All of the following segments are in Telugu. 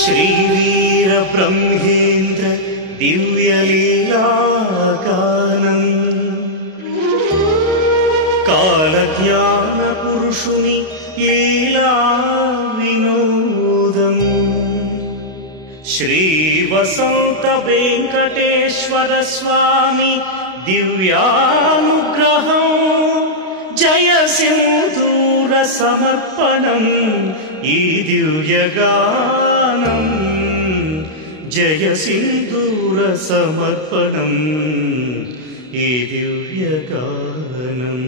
श्रीवीर ब्रह्मेन्द्र दिव्यलीलागानम् कालज्ञान पुरुषुनि लीला विनोदम् श्रीवसंत वेंकटेश्वर स्वामी दिव्यानुग्रहम् जय सिंधूर समर्पणम् ई दिव्यगानम् जय सिंधूर समर्पणम् ई दिव्यगानम्।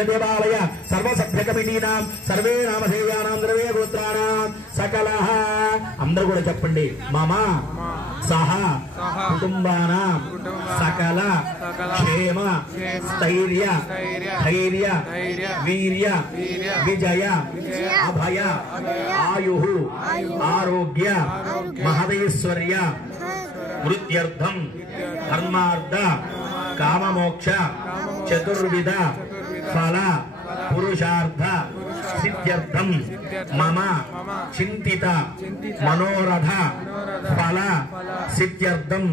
देवालय सर्वसभ्य कमिटीनां सर्वे नामधेयानां द्रव्य गोत्राणां सकलः अंदर కూడా చెప్పండి మమ సహ కుటుంబానాం సకల క్షేమ స్థైర్య ధైర్య వీర్య విజయ అభయ ఆయుః ఆరోగ్య మహదైశ్వర్య వృత్యర్థం ధర్మార్థ కామమోక్ష చతుర్విధ ఫల పురుషార్థ సిద్ధ్యర్థం మమ చింతిత మనోరథ ఫల సిద్ధ్యర్థం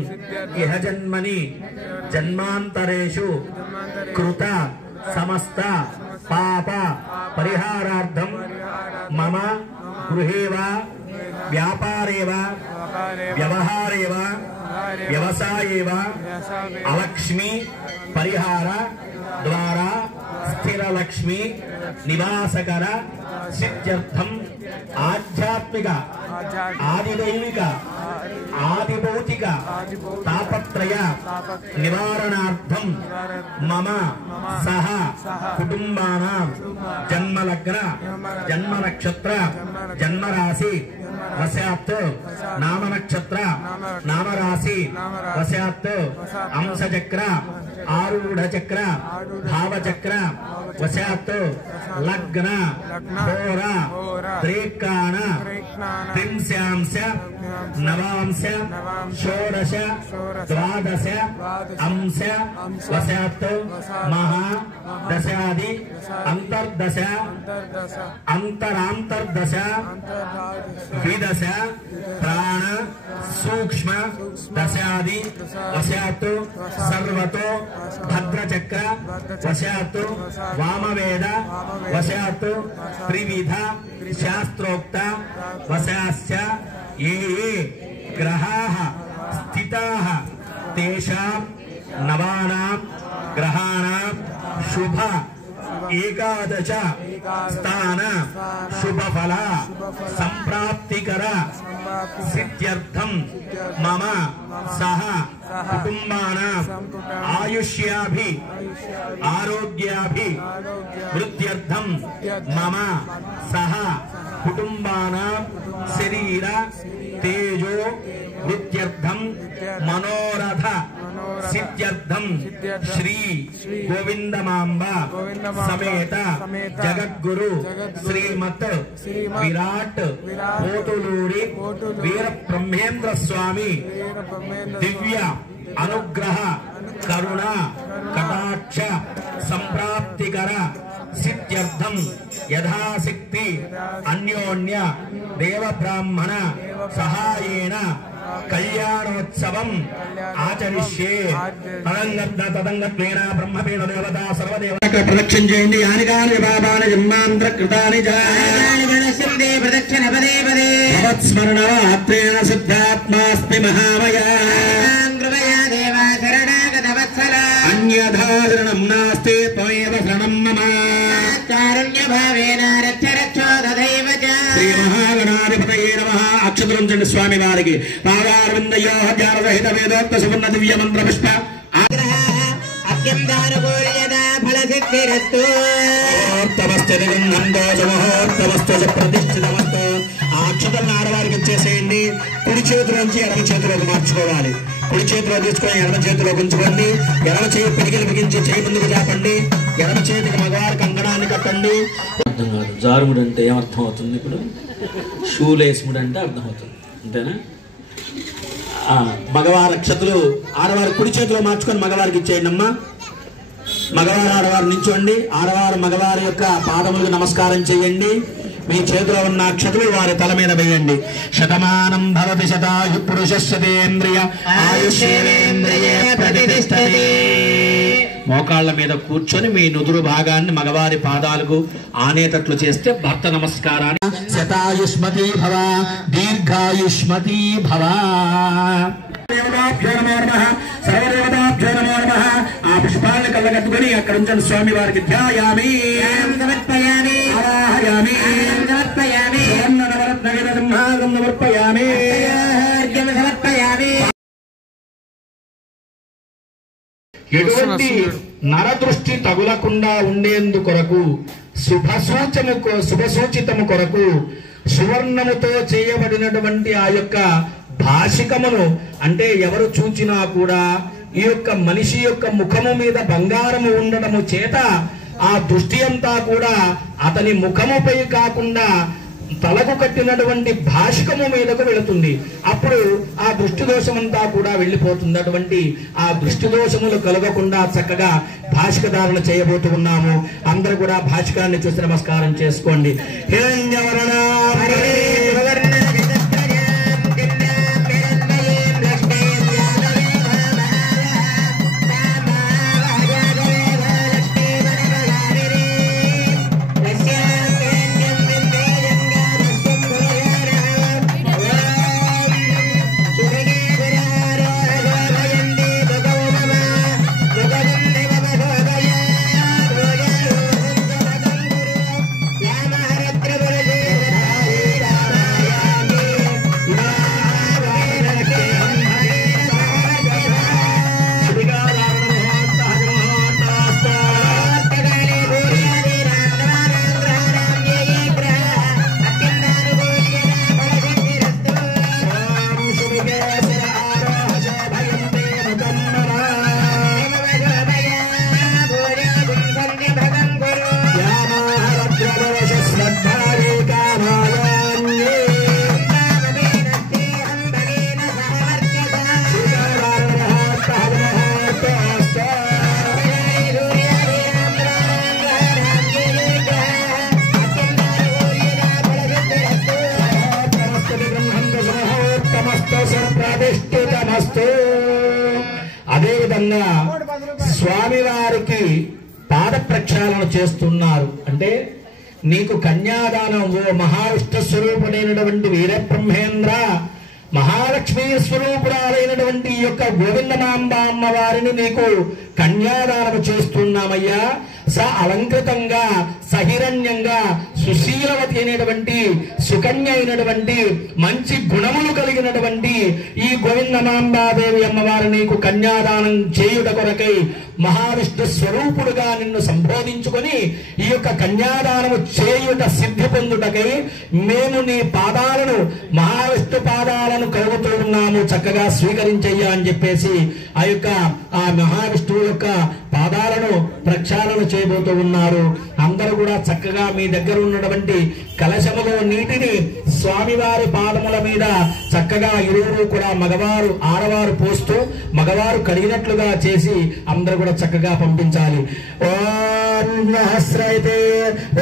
ఇహ జన్మని జన్మాంతరేషు కృత సమస్త పాప పరిహారార్థం మమ గృహే వా వ్యాపారే వా వ్యవహారే వా వ్యవసాయే వా అలక్ష్మి పరిహార ద్వారా స్థిర లక్ష్మి నివాసకర సిద్ధ్యర్థం ఆధ్యాత్మిక ఆదిదైవిక ఆదిభౌతిక తాపత్రయ నివారణార్థం మమ సహ కుటుంబానాం జన్మలగ్న జన్మ నక్షత్ర జన్మరాశి వశాత్ నామ నక్షత్ర నామరాశి వశాత్ అంశచక్ర ఆరూఢ చక్ర భావచక్ర వశాత్ లగ్న హోర త్రేకాణ త్రింశాంశ నవాంశ షోడశ ద్వాదశ అంశ వశాత్ మహా దశాది అంతర్దశ అంతరాంతర్దశ విదశ ప్రాణ సూక్ష్మ దశాది వశాత్ సర్వతో భద్రచక్ర వశాత్ వామవేద వశాత్ త్రివిధ శాస్త్రోక్త వశాస్య ఏ గ్రహాః స్థితాః తేషాం నవానాం గ్రహాణాం శుభ ఏకాదశ స్థాన శుభఫల సంప్రాప్తికర సిద్ధ్యర్థం మమ సహ కుటుంబానాం ఆయుష్యాభి ఆరోగ్యాభి వృద్ధ్యర్థం మమ సహ కుటుంబానాం శరీర తేజో వృద్ధ్యర్థం మనోరథ సిద్ధ్యర్థం శ్రీ గోవిందమాంబ సమేత జగద్గురు శ్రీమత్ విరాట్ పోతులూరి వీర బ్రహ్మేంద్ర స్వామి దివ్య అనుగ్రహ కరుణ కటాక్ష సంప్రాప్తికర సిద్ధ్యర్థం యథాశక్తి అన్యోన్య దేవ బ్రాహ్మణ సహాయేన కళ్యాణోత్సవం ఆచరిష్యే. తదంగత్వేన బ్రహ్మపీఠ దేవత సర్వదేవత ప్రదక్షిణ చేయండి. యాని కాని పాపాని జన్మాంతర కృతాని ప్రదక్షిణ పదే పదే భవత్స్మరణ ఆత్రేణ శుద్ధాత్మాస్మి మహామయ అన్యథా శరణం నాస్తి త్వమేవ శరణం మమ కారుణ్యభావేన రక్ష రక్షో తథైవ చ. శ్రీ మహాగణాధిపతయే నమః. అక్షతలుంచండి స్వామి వారికి. పాదారవిందయో ధ్యాన సహిత వేదోక్త సువర్ణ దివ్య మంత్ర పుష్ప ప్రతిష్ఠితమస్తు. ఆ అక్షతలను ఆడవారికి ఇచ్చేసేయండి. కుడి చేతిలో నుంచి ఎడమ చేతిలోకి మార్చుకోవాలి. కుడి చేతిలో తీసుకొని ఎడమ చేతిలో ఉంచుకోండి. ఎడమ చేతి పిడికిలు బిగించి చేయి ముందుకు చాపండి. ఎడమ చేతికి మగవారి కంకణాన్ని కట్టండి. అర్థం కాదు. జారుముడు అంటే ఏమర్థం అవుతుంది? ఇప్పుడు షూలేసుముడు అంటే అర్థమవుతుంది. అంతేనా? మగవారి అక్షతలు ఆడవారి కుడి చేతిలో మార్చుకొని మగవారికి ఇచ్చేయండి అమ్మా. మగవారు ఆడవారు నించోండి. ఆడవారు మగవారి యొక్క పాదములకు నమస్కారం చేయండి. మీ చేతిలో ఉన్న అక్షతలు వారి తల మీద వేయండి. శతమానం భవతి శతాయు పురుషేంద్రియ ఆయుష్యేంద్రియే ప్రతిష్టతి. మోకాళ్ల మీద కూర్చొని మీ నుదురు భాగాన్ని మగవారి పాదాలకు ఆనేటట్లు చేస్తే భర్త నమస్కారాన్ని. శతాయుష్మతి భవ దీర్ఘాయుష్మతి భవ. దేవతాభ్యో నమో నమః. సర్వదేవతాభ్యో నమో నమః. ఆ పుష్పాలను కళ్ళగట్టుకుని అక్కడ ఉంచండి. స్వామి వారికి ధ్యాయామి సమర్పయామి ఆవాహయామి సమర్పయామి నవరత్నగణ సింహాగం సమర్పయామి సమర్పయామి. ఎటువంటి నరదృష్టి తగులకుండా ఉండేందుకొరకు శుభసూచితము కొరకు సువర్ణముతో చేయబడినటువంటి ఆ యొక్క భాషికమును, అంటే ఎవరు చూచినా కూడా ఈ యొక్క మనిషి యొక్క ముఖము మీద బంగారము ఉండటము చేత ఆ దృష్టి అంతా కూడా అతని ముఖముపై కాకుండా తలకు కట్టినటువంటి భాషికము మీదకు వెళుతుంది. అప్పుడు ఆ దృష్టి దోషమంతా కూడా వెళ్ళిపోతుంది. అటువంటి ఆ దృష్టి దోషములు కలగకుండా చక్కగా భాషిక ధారణ చేయబోతూ ఉన్నాము. అందరూ కూడా భాషికాన్ని చూసి నమస్కారం చేసుకోండి. హిరణ్యవర్ణ విధంగా స్వామివారికి పాద ప్రక్షాళన చేస్తున్నారు. అంటే నీకు కన్యాదానం ఓ మహావిష్ణు స్వరూపుడైనటువంటి వీరబ్రహ్మేంద్ర, మహాలక్ష్మీ స్వరూపురాలైనటువంటి ఈ యొక్క గోవిందమాంబ అమ్మవారిని నీకు కన్యాదానం చేస్తున్నామయ్యా. స అలంకృతంగా సహిరణ్యంగా సుశీలవతి అయినటువంటి సుకన్య అయినటువంటి మంచి గుణములు కలిగినటువంటి ఈ గోవిందమాంబాదేవి అమ్మవారు నీకు కన్యాదానం చేయుట కొరకై మహావిష్ణు స్వరూపుడుగా నిన్ను సంబోధించుకొని ఈ యొక్క కన్యాదానము చేయుట సిద్ధి పొందుటకై మేము నీ పాదాలను మహావిష్ణు పాదాలను కలుగుతూ ఉన్నాము, చక్కగా స్వీకరించయ్యా అని చెప్పేసి ఆ మహావిష్ణువు యొక్క పాదాలను ప్రక్షాళన చేయబోతూ ఉన్నారు. అందరూ కూడా చక్కగా మీ దగ్గర ఉన్నటువంటి కలశములో నీటిని స్వామివారి పాదముల మీద చక్కగా ఇరువురు కూడా మగవారు ఆడవారు పోస్తూ మగవారు కడిగినట్లుగా చేసి అందరూ కూడా చక్కగా పంపించాలి. ఓం నమస్రైతే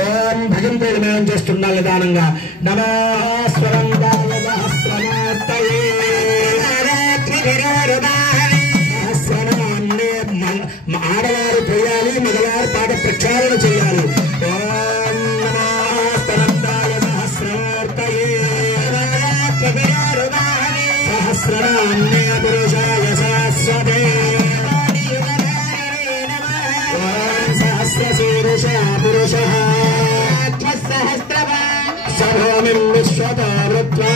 ఓం భజంతులు మేం చేస్తున్నాం నిదానంగా. నమస్వరంగాయ సహస్రమార్తయే ఆడవారు పోయాలి, మగవారు పాద ప్రక్షాళన చేయాలి. ఓం నమస్తనందాయ సహస్రార్తయే సహస్రాన్య పురుషాయ శాశ్వతే ఓం సహస్రశీర్ష పురుషః సభోమిం విశ్వతో వృత్వా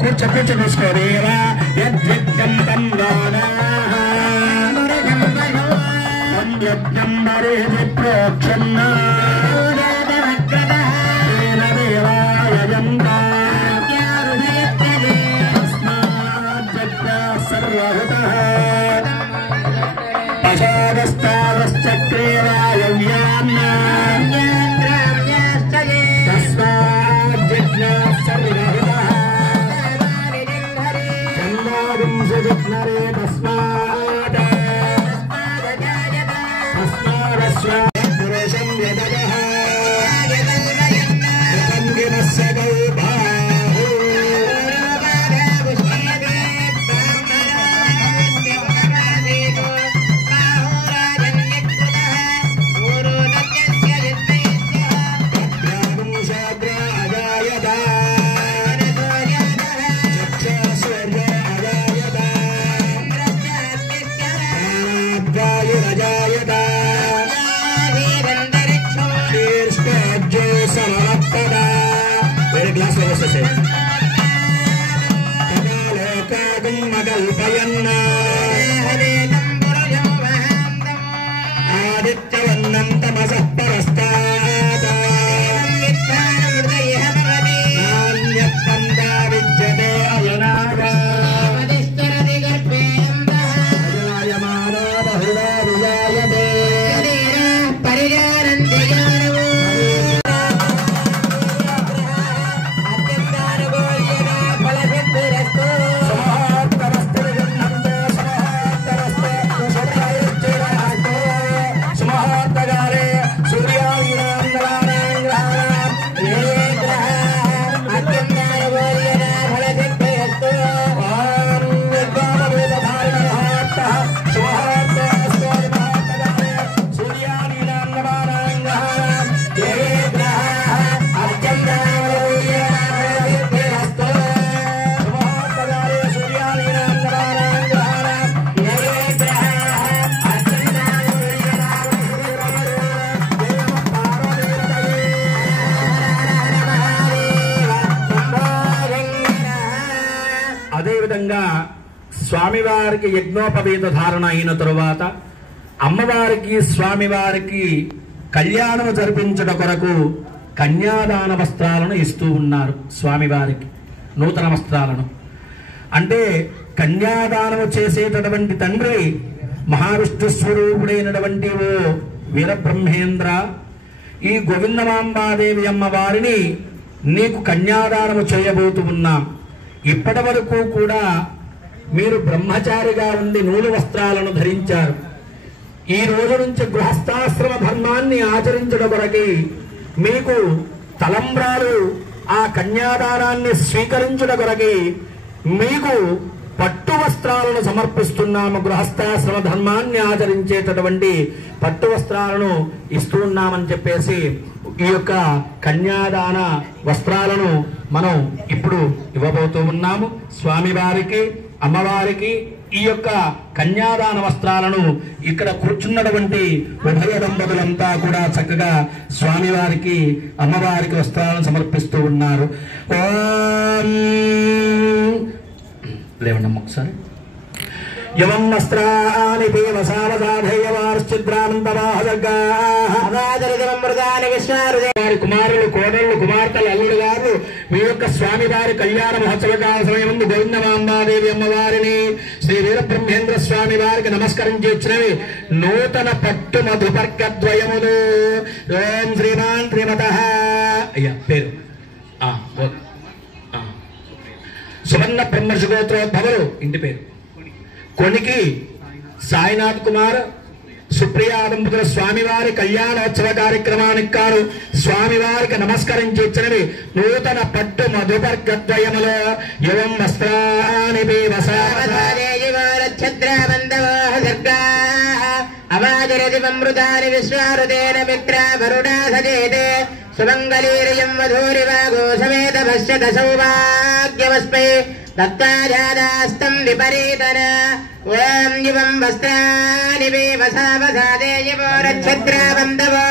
కూర్చో తీసుకోదేవా యజ్ఞం ప్రోక్షన్న స్వామివారికి యజ్ఞోపవీత ధారణ అయిన తరువాత అమ్మవారికి స్వామివారికి కళ్యాణము జరిపించట కొరకు కన్యాదాన వస్త్రాలను ఇస్తూ ఉన్నారు. స్వామివారికి నూతన వస్త్రాలను అంటే కన్యాదానము చేసేటటువంటి తండ్రి మహావిష్ణు స్వరూపుడైనటువంటి ఓ వీరబ్రహ్మేంద్ర, ఈ గోవిందమాంబాదేవి అమ్మవారిని నీకు కన్యాదానము చేయబోతూ ఉన్నాం. ఇప్పటి వరకు కూడా మీరు బ్రహ్మచారిగా ఉండి నూలు వస్త్రాలను ధరించారు. ఈ రోజు నుంచి గృహస్థాశ్రమ ధర్మాన్ని ఆచరించడం కొరకి మీకు తలంబ్రాలు ఆ కన్యాదానాన్ని స్వీకరించడం కొరకి మీకు పట్టు వస్త్రాలను సమర్పిస్తున్నాము. గృహస్థాశ్రమ ధర్మాన్ని ఆచరించేటటువంటి పట్టు వస్త్రాలను ఇస్తున్నామని చెప్పేసి ఈ యొక్క కన్యాదాన వస్త్రాలను మనం ఇప్పుడు ఇవ్వబోతూ ఉన్నాము. స్వామివారికి అమ్మవారికి ఈ యొక్క కన్యాదాన వస్త్రాలను ఇక్కడ కూర్చున్నటువంటి ఉభయ దంపతులంతా కూడా చక్కగా స్వామివారికి అమ్మవారికి వస్త్రాలను సమర్పిస్తూ ఉన్నారు. ఓం లేవండమ్మ ఒకసారి. యవం వస్త్రాని వారి కుమారులు కోడళ్ళు కుమార్తెలు అల్లుడు గారు మీ యొక్క స్వామివారి కళ్యాణ మహోత్సవ కాల సమయం ముందు గోవిందమాంబాదేవి అమ్మవారిని శ్రీ వీరబ్రహ్మేంద్ర స్వామి వారికి నమస్కరించి వచ్చినవి నూతన పట్టు మధుపర్గద్వయములు. ఓం శ్రీమాన్ శ్రీమత అయ్యా పేరు సువర్ణ బ్రహ్మర్షి గోత్రోద్భవులు, ఇంటి పేరు కొనికి సాయినాథ్ కుమార్ సుప్రియా దంపతుల స్వామివారి కళ్యాణోత్సవ కార్యక్రమానికి కాను స్వామివారికి నమస్కరించి ఇచ్చినవి నూతన పట్టు మధుపర్గద్వయములో యువం వస్త్రాని అవాజరదిమృతాని విశ్వారుదేన మిత్ర వరుణా సజేతే సుమంగళీరయం వధూరివాగో సమేత పశ్యత సౌభాగ్యమస్మై దత్తాజాదాస్తం విపరీతన. ఓం యువం వస్త్రాని వసావసాదేయవో నక్షత్రబంధవో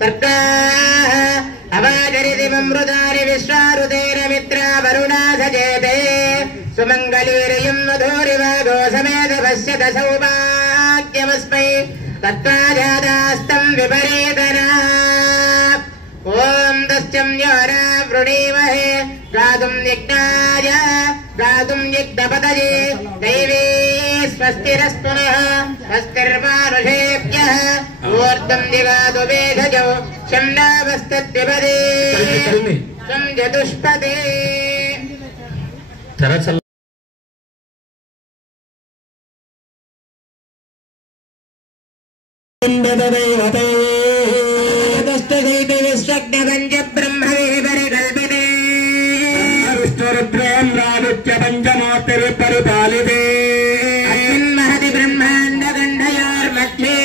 సర్గాః అవాజరిదిమృతాని విశ్వారుదేన మిత్ర వరుణా సజేతే సుమంగళీరయం వధూరివాగో సమేత పశ్యత సౌభాగ్యమస్మై దత్తాజాదాస్తం విపరీతన. ఓం దస్యం యోరా వృణీమహే గాతుం యజ్ఞాయ గాతుం యజ్ఞపతయే దైవీ స్వస్తిరస్తునః స్వస్తిర్మానుషేభ్యః ఊర్ధ్వం దిగాతు వేధజౌ షణ్ణావస్తద్విపదే త్వం చతుష్పదే. విశ్వజ్ఞ బ్రహ్మవే పరికల్పితే విష్ణురుద్రేంద్రాదిత్య పంచమూర్తి పరిపాలితే అస్మిన్మహతి బ్రహ్మాండ గంధయోర్మధ్యే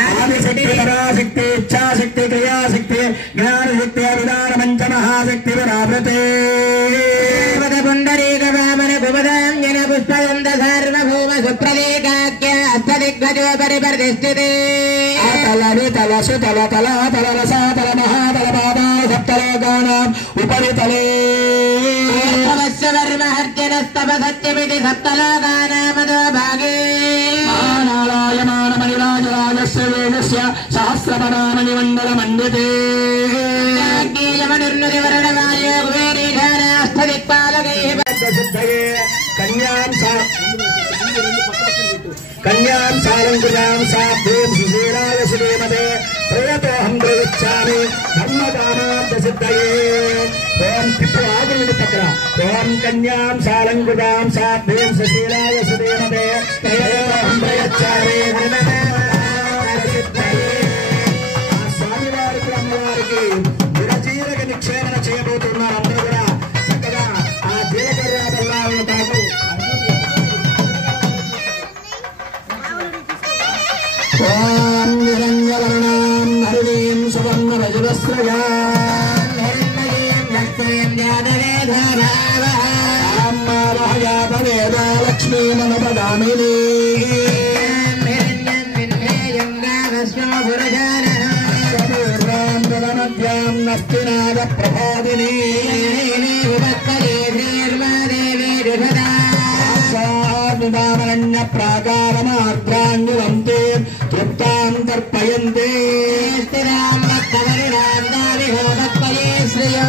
ఆదిశక్తి పరాశక్తి ఇచ్ఛాశక్తి క్రియాశక్తి జ్ఞానశక్తి అవిధాన పంచమహాశక్తి పరావృతే పుండరీక వామన కుమదాంజన పుష్పదంత సార్వభౌమ సుప్రదేకాఖ్య అష్టదిగ్గజో పరిపరిష్ఠితే తలసు తల తల తల రస తల మహాతల పాదా సప్తలోకానాం ఉపరితలే వర్మహర్జనస్తవ సత్యమితి సప్తలోకానామదో భాగే నారాయమానమణిరాజరాజస్య వేదస్య సహస్రపదామణి మండల మండితే యమనుర్నుది వరుణమాయో కుబేరీధానాస్థదిక్పాలకైః కన్యాం సాలంకృతాం సాధ్యం సుశీలాయ సుదేమతే ప్రయతోహం ప్రవిచ్చామి ధర్మకామార్థ సిద్ధయే. ఓం ఇప్పుడు ఆగురుడి పక్కన ఓం కన్యాం సాలంకృతాం సాధ్యం సుశీలాయ సుదేమతే ప్రయతోహం ప్రయచ్చామి ఆ స్వామివారికి అమ్మవారికి విరచీరక నిక్షేపణ చేయబోతున్నారు. అందరూ కూడా చక్కగా ఆ జీలకర్ర బెల్లాలను తాకు ఓం నిరంజవర్ణాం హరిణీం సువర్ణ రజతస్రజాం హిరణ్మయీం లక్ష్మీం జాతవేధరావహాం మారహయాతవేదా లక్ష్మీమనుపగామినీ పూర్వాం జగమధ్యాం నస్తినాద ప్రభాదినీ తామరణ్య ప్రాకారమార్ద్రాంగులంతే తృప్తాం తర్పయంతే స్థిరాం భక్తవరిణాం దావిహో భక్తయే శ్రేయో